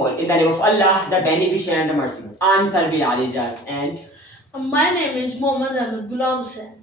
all. In the name of Allah, the Beneficent and the Merciful. I'm Sarvi Alijaz and My name is Mohammad Ahmed Ghulam Hussain.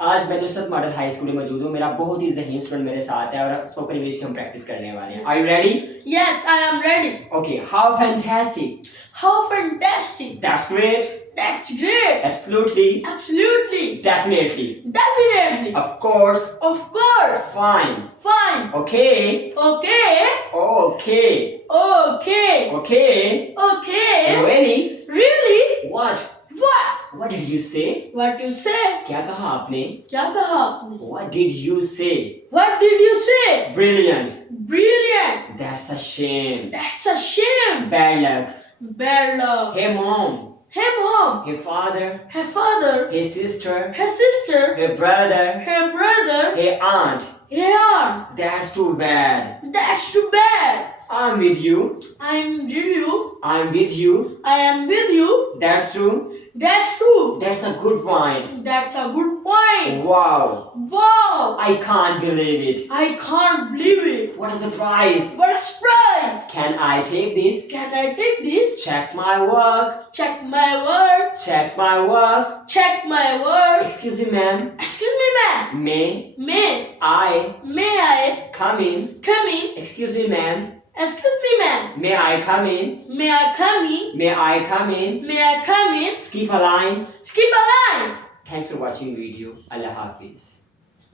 आज मैं Nusrat model high school में मौजूद हूँ. मेरा बहुत ही ज़हीन student मेरे साथ है और स्पोकन इंग्लिश की हम प्रैक्टिस करने वाले हैं. Are you ready? Yes, I am ready. Okay, how fantastic. How fantastic. That's great. That's great. Absolutely. Absolutely. Definitely. Definitely. Of course. Of course. Fine. Fine. Okay. Okay. Okay. Okay. Okay. Okay. Really? Really? What? What? What did you say? What you say? क्या कहा आपने? क्या कहा आपने? What did you say? What did you say? Brilliant. Brilliant. That's a shame. That's a shame. Bad luck. Bad luck. Hey mom. Hey mom. Hey father. Her father. Hey sister. Her sister. Hey brother. Her brother. Hey aunt. Her aunt. That's too bad. That's too bad. I'm with you. I'm with you. I'm with you. I am with you. That's true. That's true. That's a good point. That's a good point. Wow. Wow. I can't believe it. I can't believe it. What a surprise. What a surprise. Can I take this? Can I take this? Check my work. Check my work. Check my work. Check my work. Excuse me, ma'am. Excuse me, ma'am. May May I come in? come in? Excuse me, ma'am. Excuse me, ma'am. May I come in? May I come in? May I come in? May I come in? Skip a line. Skip a line. Thanks for watching video. Allah Hafiz.